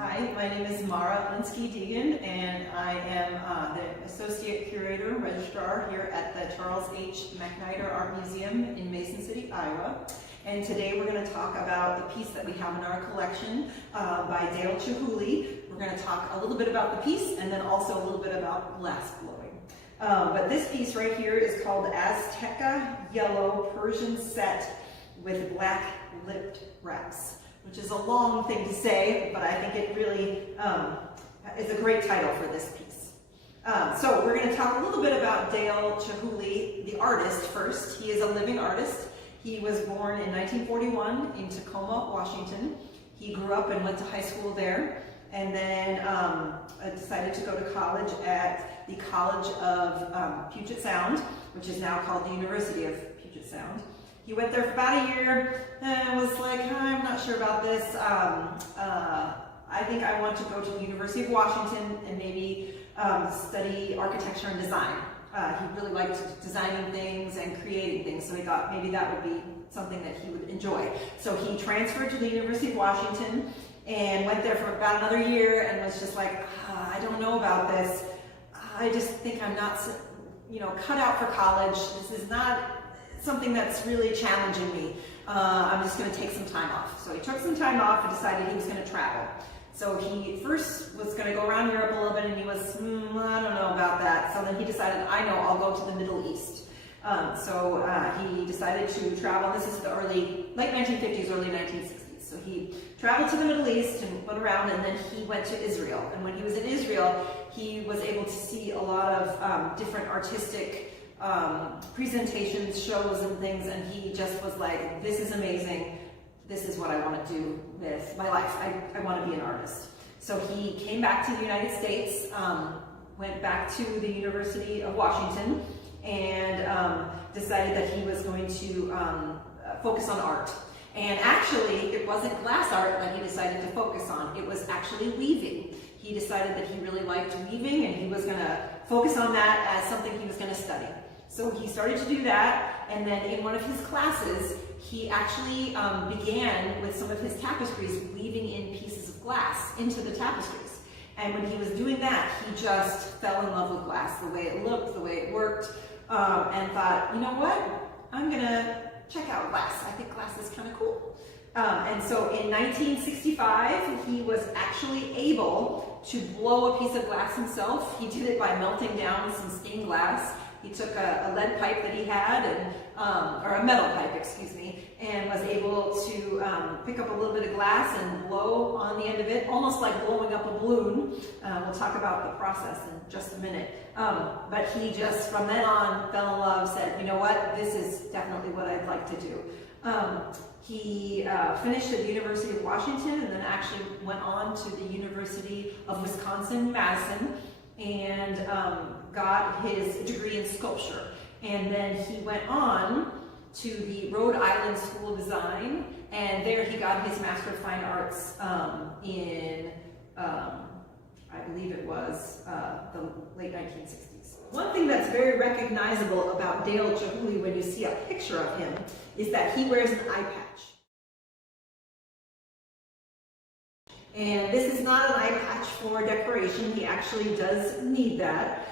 Hi, my name is Mara Linsky-Deegan, and I am the Associate Curator and Registrar here at the Charles H. MacNider Art Museum in Mason City, Iowa. And today we're going to talk about the piece that we have in our collection by Dale Chihuly. We're going to talk a little bit about the piece and then also a little bit about glass blowing. But this piece right here is called Azteca Yellow Persian Set with Black Lipped Wraps, which is a long thing to say, but I think it really is a great title for this piece. So we're going to talk a little bit about Dale Chihuly, the artist, first. He is a living artist. He was born in 1941 in Tacoma, Washington. He grew up and went to high school there, and then decided to go to college at the College of Puget Sound, which is now called the University of Puget Sound. He went there for about a year and was like, I'm not sure about this. I think I want to go to the University of Washington and maybe study architecture and design. He really liked designing things and creating things, so he thought maybe that would be something that he would enjoy. So he transferred to the University of Washington and went there for about another year and was just like, I don't know about this. I just think I'm not, cut out for college. This is not something that's really challenging me. I'm just going to take some time off. So he took some time off and decided he was going to travel. So he first was going to go around Europe a little bit, and he was, I don't know about that. So then he decided, I know, I'll go to the Middle East. So he decided to travel. This is the late 1950s, early 1960s. So he traveled to the Middle East and went around, and then he went to Israel. And when he was in Israel, he was able to see a lot of different artistic presentations, shows, and things, and he just was like, this is amazing. This is what I want to do with my life. I want to be an artist. So he came back to the United States, went back to the University of Washington, and decided that he was going to focus on art. And actually, it wasn't glass art that he decided to focus on. It was actually weaving. He decided that he really liked weaving, and he was going to focus on that as something he was going to study. So he started to do that, and then in one of his classes, he actually began with some of his tapestries weaving in pieces of glass into the tapestries. And when he was doing that, he just fell in love with glass, the way it looked, the way it worked, and thought, you know what, I'm gonna check out glass. I think glass is kind of cool. And so in 1965, he was actually able to blow a piece of glass himself. He did it by melting down some stained glass. He took a lead pipe that he had, or a metal pipe, excuse me, and was able to pick up a little bit of glass and blow on the end of it, almost like blowing up a balloon. We'll talk about the process in just a minute. But he just, from then on, fell in love, said, you know what, this is definitely what I'd like to do. He finished at the University of Washington and then actually went on to the University of Wisconsin-Madison and got his degree in sculpture. And then he went on to the Rhode Island School of Design, and there he got his Master of Fine Arts in, I believe it was the late 1960s. One thing that's very recognizable about Dale Chihuly when you see a picture of him is that he wears an eye patch. And this is not an eye patch for decoration. He actually does need that.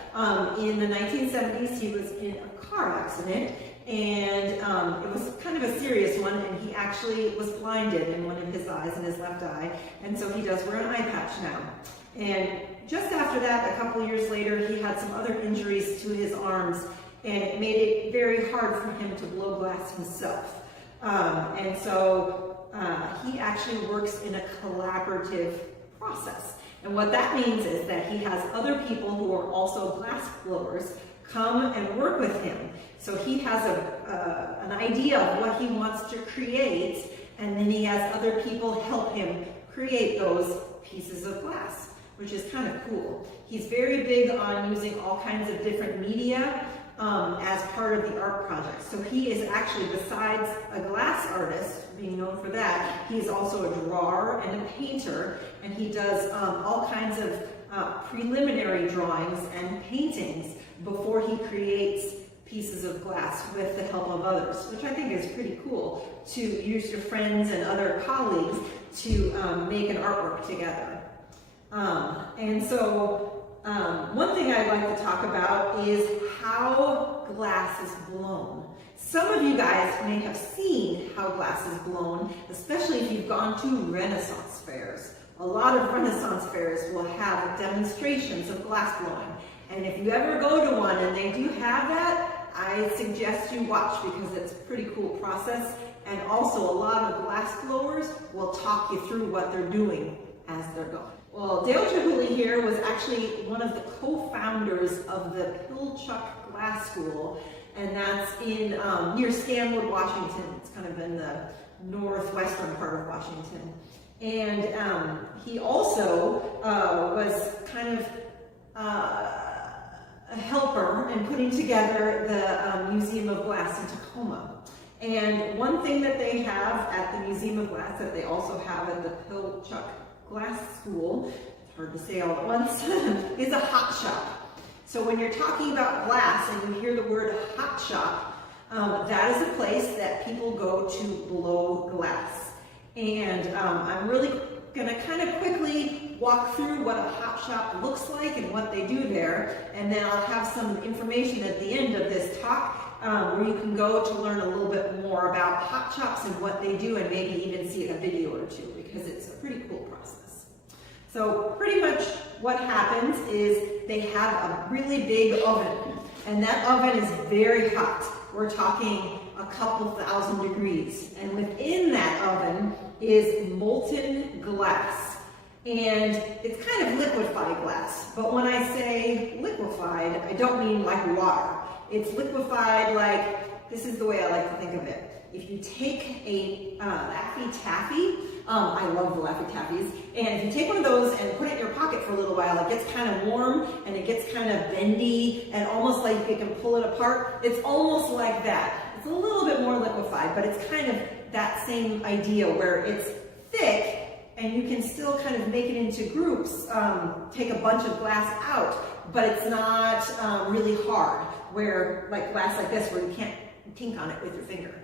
In the 1970s, he was in a car accident, and it was kind of a serious one, and he actually was blinded in one of his eyes, in his left eye, and so he does wear an eye patch now. And just after that, a couple years later, he had some other injuries to his arms, and it made it very hard for him to blow glass himself. And so he actually works in a collaborative process. And what that means is that he has other people who are also glass blowers come and work with him. So he has an idea of what he wants to create, and then he has other people help him create those pieces of glass, which is kind of cool. He's very big on using all kinds of different media as part of the art project. So he is actually, besides a glass artist, being known for that, he's also a drawer and a painter, and he does all kinds of preliminary drawings and paintings before he creates pieces of glass with the help of others, which I think is pretty cool, to use your friends and other colleagues to make an artwork together. One thing I'd like to talk about is how glass is blown. Some of you guys may have seen how glass is blown, especially if you've gone to Renaissance fairs. A lot of Renaissance fairs will have demonstrations of glass blowing. And if you ever go to one and they do have that, I suggest you watch because it's a pretty cool process. And also a lot of glass blowers will talk you through what they're doing as they're going. Well, Dale Chihuly here was actually one of the co-founders of the Pilchuck Glass School, and that's in near Stanwood, Washington. It's kind of in the northwestern part of Washington. And he also was kind of a helper in putting together the Museum of Glass in Tacoma. And one thing that they have at the Museum of Glass that they also have at the Pilchuck Glass School, it's hard to say all at once, is a hot shop. So when you're talking about glass and you hear the word hot shop, that is a place that people go to blow glass. And I'm really going to kind of quickly walk through what a hot shop looks like and what they do there. And then I'll have some information at the end of this talk where you can go to learn a little bit more about hot shops and what they do, and maybe even see a video or two, because it's a pretty cool process. So pretty much what happens is they have a really big oven, and that oven is very hot. We're talking a couple thousand degrees, and within that oven is molten glass. And it's kind of liquefied glass, but when I say liquefied, I don't mean like water. It's liquefied like, this is the way I like to think of it. If you take a Laffy Taffy, I love the Laffy Taffies, and if you take one of those and put it in your pocket for a little while, it gets kind of warm and it gets kind of bendy and almost like you can pull it apart. It's almost like that. It's a little bit more liquefied, but it's kind of that same idea where it's thick and you can still kind of make it into groups, take a bunch of glass out, but it's not really hard, where like glass like this where you can't tink on it with your finger.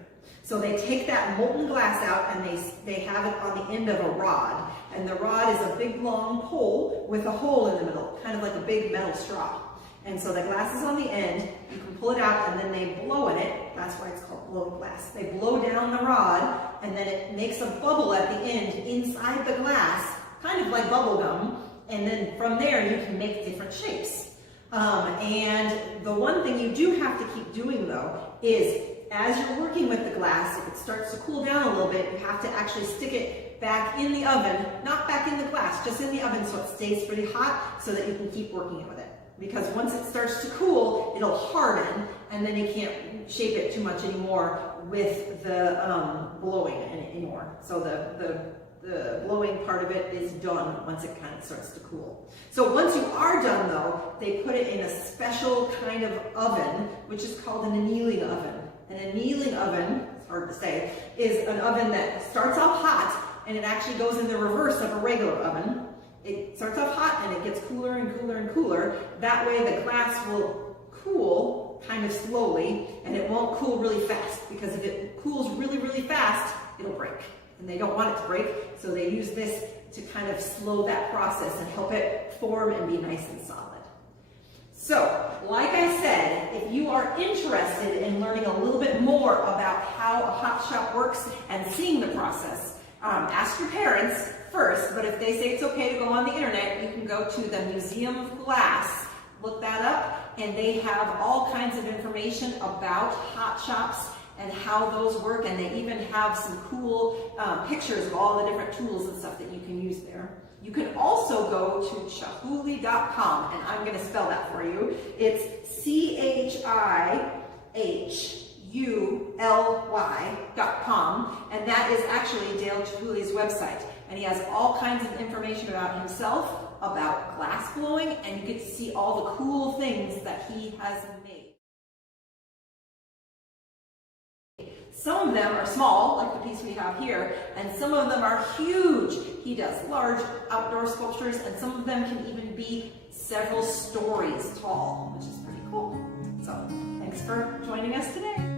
So they take that molten glass out and they have it on the end of a rod. And the rod is a big long pole with a hole in the middle, kind of like a big metal straw. And so the glass is on the end, you can pull it out and then they blow in it. That's why it's called blow glass. They blow down the rod and then it makes a bubble at the end inside the glass, kind of like bubble gum. And then from there you can make different shapes. And the one thing you do have to keep doing though is as you're working with the glass, if it starts to cool down a little bit, you have to actually stick it back in the oven, not back in the glass, just in the oven so it stays pretty hot so that you can keep working it with it. Because once it starts to cool, it'll harden and then you can't shape it too much anymore with the blowing anymore. So the blowing part of it is done once it kind of starts to cool. So once you are done though, they put it in a special kind of oven, which is called an annealing oven. An annealing oven, it's hard to say, is an oven that starts off hot and it actually goes in the reverse of a regular oven. It starts off hot and it gets cooler and cooler and cooler. That way the glass will cool kind of slowly and it won't cool really fast, because if it cools really, really fast, it'll break. And they don't want it to break, so they use this to kind of slow that process and help it form and be nice and solid. So, like I said, if you are interested in learning a little bit more about how a hot shop works and seeing the process, ask your parents first, but if they say it's okay to go on the internet, you can go to the Museum of Glass, look that up, and they have all kinds of information about hot shops and how those work, and they even have some cool pictures of all the different tools and stuff that you can use there. You can also go to chihuly.com, and I'm going to spell that for you. It's CHIHULY.com, and that is actually Dale Chihuly's website. And he has all kinds of information about himself, about glass blowing, and you get to see all the cool things that he has made. Some of them are small, like the piece we have here, and some of them are huge. He does large outdoor sculptures, and some of them can even be several stories tall, which is pretty cool. So, thanks for joining us today.